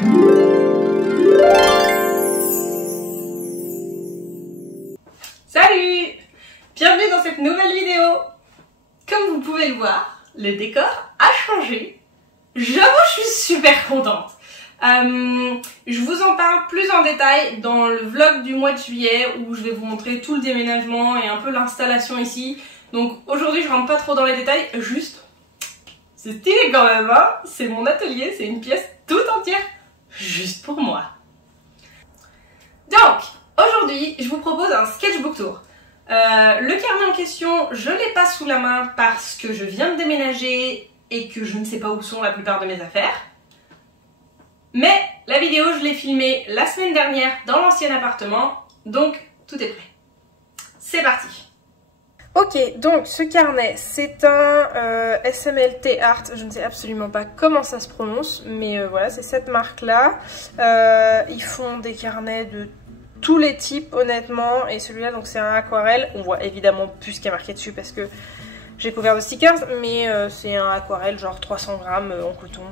Salut! Bienvenue dans cette nouvelle vidéo. Comme vous pouvez le voir, le décor a changé. J'avoue, je suis super contente. Je vous en parle plus en détail dans le vlog du mois de juillet où je vais vous montrer tout le déménagement et un peu l'installation ici. Donc aujourd'hui je rentre pas trop dans les détails, juste c'est stylé quand même hein. C'est mon atelier, c'est une pièce toute entière juste pour moi. Donc aujourd'hui je vous propose un sketchbook tour. Le carnet en question je l'ai pas sous la main parce que je viens de déménager et que je ne sais pas où sont la plupart de mes affaires. Mais la vidéo je l'ai filmée la semaine dernière dans l'ancien appartement, donc tout est prêt. C'est parti. Ok, donc ce carnet c'est un SMLT Art, je ne sais absolument pas comment ça se prononce, mais voilà c'est cette marque là. Ils font des carnets de tous les types honnêtement, et celui-là donc c'est un aquarelle, on voit évidemment plus ce qui est marqué dessus parce que j'ai couvert de stickers, mais c'est un aquarelle genre 300 grammes en coton.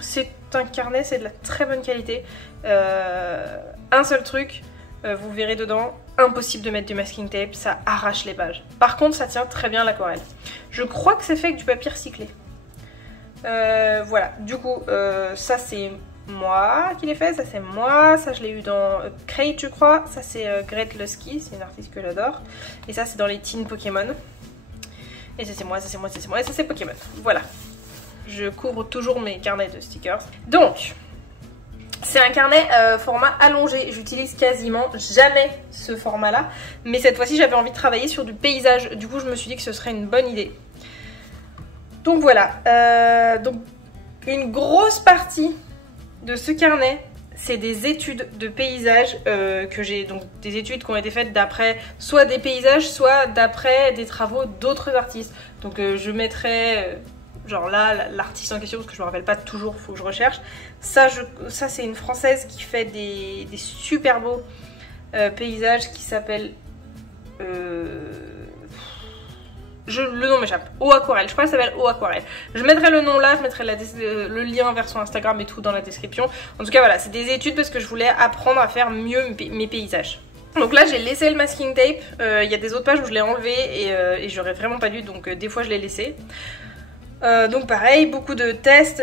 C'est un carnet, c'est de la très bonne qualité. Un seul truc, vous verrez dedans, impossible de mettre du masking tape, ça arrache les pages. Par contre, ça tient très bien l'aquarelle. Je crois que c'est fait avec du papier recyclé. Voilà, du coup, ça c'est moi qui l'ai fait, ça c'est moi, ça je l'ai eu dans Crate je crois, ça c'est Grete Lusky, c'est une artiste que j'adore. Et ça c'est dans les Teen Pokémon. Et ça c'est moi, ça c'est moi, ça c'est moi, et ça c'est Pokémon. Voilà. Je couvre toujours mes carnets de stickers. Donc, c'est un carnet format allongé. J'utilise quasiment jamais ce format-là. Mais cette fois-ci, j'avais envie de travailler sur du paysage. Du coup, je me suis dit que ce serait une bonne idée. Donc voilà. Donc, une grosse partie de ce carnet, c'est des études de paysage que j'ai. Donc, des études qui ont été faites d'après soit des paysages, soit d'après des travaux d'autres artistes. Donc, je mettrai... genre là, l'artiste en question, parce que je me rappelle pas toujours, faut que je recherche. Ça c'est une française qui fait des super beaux paysages qui s'appelle... le nom m'échappe. Eau Aquarelle, je crois que ça s'appelle Eau Aquarelle. Je mettrai le nom là, je mettrai le lien vers son Instagram et tout dans la description. En tout cas voilà, c'est des études parce que je voulais apprendre à faire mieux mes paysages. Donc là j'ai laissé le masking tape, il y a des autres pages où je l'ai enlevé et j'aurais vraiment pas dû, donc des fois je l'ai laissé. Donc pareil, beaucoup de tests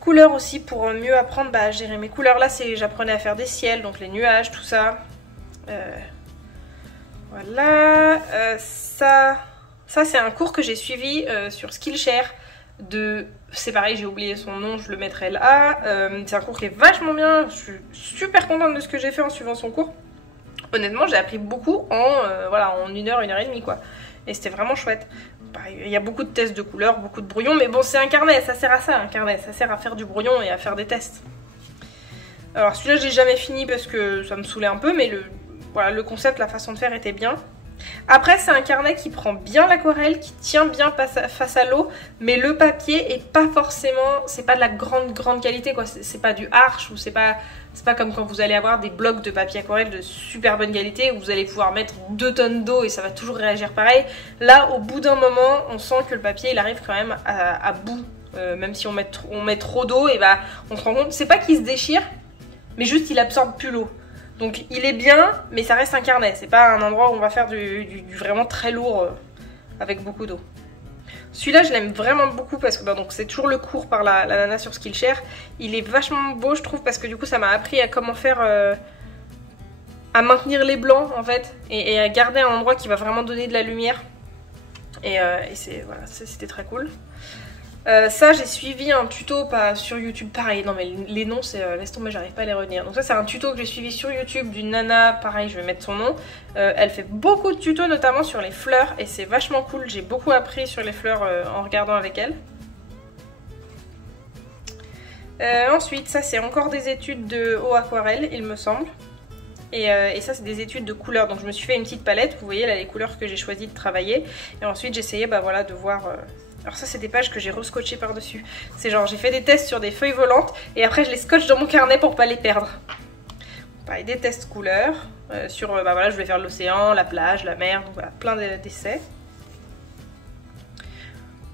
couleurs aussi pour mieux apprendre à gérer mes couleurs. Là j'apprenais à faire des ciels, donc les nuages, tout ça. Voilà, ça c'est un cours que j'ai suivi sur Skillshare. C'est pareil, j'ai oublié son nom, je le mettrai là. C'est un cours qui est vachement bien, je suis super contente de ce que j'ai fait en suivant son cours. Honnêtement j'ai appris beaucoup voilà, en 1 heure, 1 heure et demie quoi. Et c'était vraiment chouette. Pareil, il y a beaucoup de tests de couleurs, beaucoup de brouillons, mais bon c'est un carnet, ça sert à ça un carnet, ça sert à faire du brouillon et à faire des tests. Alors celui-là j'ai jamais fini parce que ça me saoulait un peu, mais voilà, le concept, la façon de faire était bien. Après c'est un carnet qui prend bien l'aquarelle, qui tient bien face à l'eau, mais le papier est pas forcément, c'est pas de la grande qualité quoi, c'est pas du Arches ou c'est pas comme quand vous allez avoir des blocs de papier aquarelle de super bonne qualité où vous allez pouvoir mettre 2 tonnes d'eau et ça va toujours réagir pareil. Là au bout d'un moment on sent que le papier il arrive quand même à bout, même si on met trop d'eau et bah on se rend compte, c'est pas qu'il se déchire mais juste il absorbe plus l'eau. Donc il est bien, mais ça reste un carnet. C'est pas un endroit où on va faire du vraiment très lourd avec beaucoup d'eau. Celui-là, je l'aime vraiment beaucoup parce que donc c'est toujours le cours par la nana sur Skillshare. Il est vachement beau, je trouve, parce que du coup, ça m'a appris à comment faire... à maintenir les blancs, en fait, et à garder un endroit qui va vraiment donner de la lumière. Et voilà, c'était très cool. Ça j'ai suivi un tuto sur YouTube, pareil, non mais les noms c'est laisse tomber, j'arrive pas à les retenir. Donc ça c'est un tuto que j'ai suivi sur YouTube d'une nana, pareil je vais mettre son nom. Elle fait beaucoup de tutos notamment sur les fleurs et c'est vachement cool, j'ai beaucoup appris sur les fleurs en regardant avec elle. Ensuite ça c'est encore des études de eau aquarelle il me semble. Et ça c'est des études de couleurs, donc je me suis fait une petite palette, vous voyez là les couleurs que j'ai choisi de travailler. Et ensuite j'ai essayé bah, voilà, de voir... Alors ça c'est des pages que j'ai rescotché par dessus. C'est genre j'ai fait des tests sur des feuilles volantes et après je les scotche dans mon carnet pour pas les perdre. Pareil, des tests couleurs sur bah voilà, je vais faire l'océan, la plage, la mer, donc voilà, plein d'essais.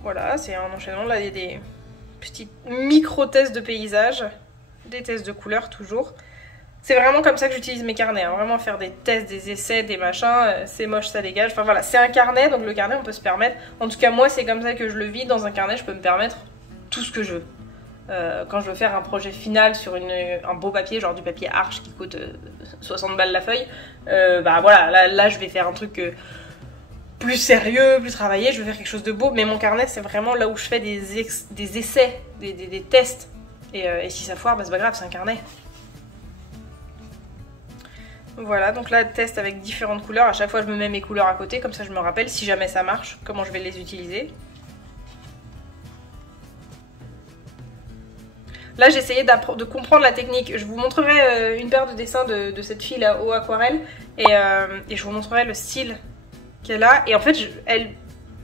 Voilà, c'est un enchaînement, là il y a des petits micro-tests de paysage. des tests de couleurs toujours. C'est vraiment comme ça que j'utilise mes carnets, hein. Vraiment faire des tests, des essais, des machins, c'est moche, ça dégage. Enfin voilà, c'est un carnet, donc le carnet on peut se permettre. En tout cas moi c'est comme ça que je le vis, dans un carnet je peux me permettre tout ce que je veux. Quand je veux faire un projet final sur un beau papier, genre du papier Arches qui coûte 60 balles la feuille, bah voilà, là je vais faire un truc plus sérieux, plus travaillé, je vais faire quelque chose de beau, mais mon carnet c'est vraiment là où je fais des essais, des tests, et si ça foire, bah c'est pas grave, c'est un carnet. Voilà, donc là test avec différentes couleurs, à chaque fois je me mets mes couleurs à côté, comme ça je me rappelle si jamais ça marche, comment je vais les utiliser. Là j'ai essayé de comprendre la technique, je vous montrerai une paire de dessins de cette fille là au aquarelle, et je vous montrerai le style qu'elle a, et en fait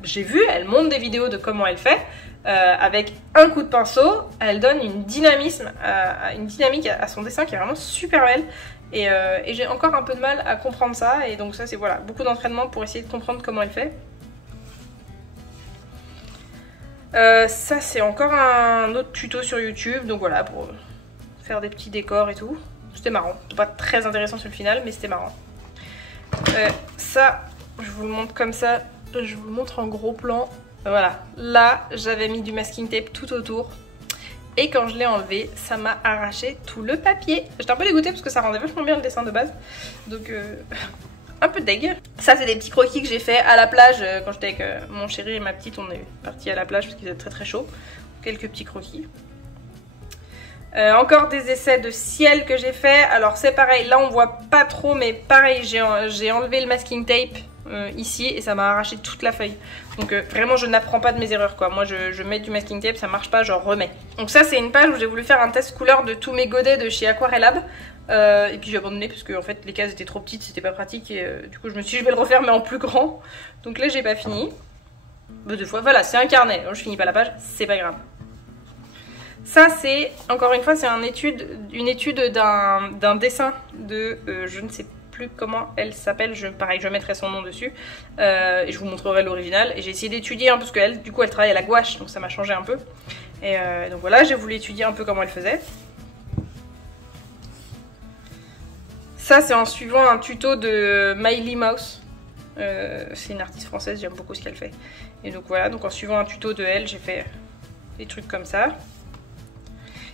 j'ai vu, elle montre des vidéos de comment elle fait, avec un coup de pinceau, elle donne une dynamique à son dessin qui est vraiment super belle. Et j'ai encore un peu de mal à comprendre ça, et donc ça c'est voilà, beaucoup d'entraînement pour essayer de comprendre comment elle fait. Ça c'est encore un autre tuto sur YouTube, donc voilà, pour faire des petits décors et tout. C'était marrant, c'était pas très intéressant sur le final, mais c'était marrant. Ça, je vous le montre comme ça, je vous le montre en gros plan. Voilà, là j'avais mis du masking tape tout autour. Et quand je l'ai enlevé, ça m'a arraché tout le papier. J'étais un peu dégoûtée parce que ça rendait vachement bien le dessin de base. Donc un peu deg. Ça c'est des petits croquis que j'ai fait à la plage quand j'étais avec mon chéri et ma petite. On est partis à la plage parce qu'il faisait très très chaud. Quelques petits croquis. Encore des essais de ciel que j'ai fait. Alors c'est pareil, là on voit pas trop, mais pareil j'ai enlevé le masking tape ici et ça m'a arraché toute la feuille. Donc vraiment je n'apprends pas de mes erreurs quoi. Moi je mets du masking tape, ça marche pas, je remets. Donc ça c'est une page où j'ai voulu faire un test couleur de tous mes godets de chez Aquarellab. Et puis j'ai abandonné parce que en fait les cases étaient trop petites, c'était pas pratique, et du coup je me suis dit je vais le refaire mais en plus grand. Donc là j'ai pas fini. Deux fois, voilà, c'est un carnet, je finis pas la page, c'est pas grave. Ça c'est, encore une fois, c'est une étude d'un dessin de, je ne sais plus comment elle s'appelle, pareil je mettrai son nom dessus, et je vous montrerai l'original. Et j'ai essayé d'étudier, hein, parce qu'elle, du coup elle travaille à la gouache, donc ça m'a changé un peu. Et donc voilà, j'ai voulu étudier un peu comment elle faisait. Ça c'est en suivant un tuto de Miley Mouse, c'est une artiste française, j'aime beaucoup ce qu'elle fait. Et donc voilà, donc en suivant un tuto de elle, j'ai fait des trucs comme ça.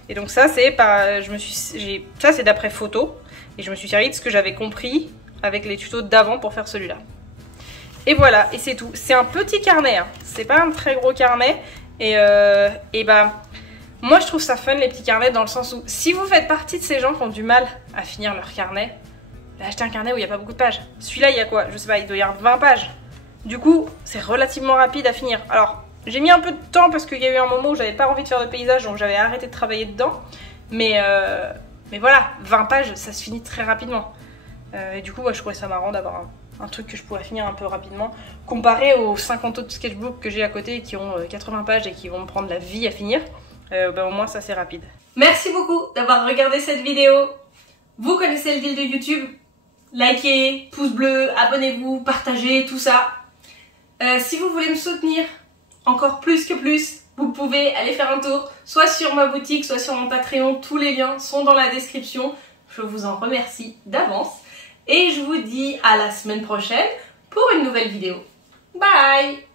Et donc ça c'est ça c'est d'après photo, et je me suis servi de ce que j'avais compris avec les tutos d'avant pour faire celui-là. Et voilà, et c'est tout. C'est un petit carnet, hein. C'est pas un très gros carnet, et bah moi je trouve ça fun les petits carnets, dans le sens où si vous faites partie de ces gens qui ont du mal à finir leur carnet, bah, achetez un carnet où il n'y a pas beaucoup de pages. Celui-là il y a quoi? Je sais pas, il doit y avoir 20 pages. Du coup c'est relativement rapide à finir. Alors j'ai mis un peu de temps parce qu'il y a eu un moment où j'avais pas envie de faire de paysage, donc j'avais arrêté de travailler dedans. Mais voilà, 20 pages, ça se finit très rapidement. Et du coup, moi, je trouvais ça marrant d'avoir un truc que je pourrais finir un peu rapidement, comparé aux 50 autres sketchbooks que j'ai à côté qui ont 80 pages et qui vont me prendre la vie à finir. Bah, au moins, ça c'est rapide. Merci beaucoup d'avoir regardé cette vidéo. Vous connaissez le deal de YouTube. Likez, pouce bleu, abonnez-vous, partagez, tout ça. Si vous voulez me soutenir, encore plus que plus, vous pouvez aller faire un tour, soit sur ma boutique, soit sur mon Patreon. Tous les liens sont dans la description. Je vous en remercie d'avance. Et je vous dis à la semaine prochaine pour une nouvelle vidéo. Bye!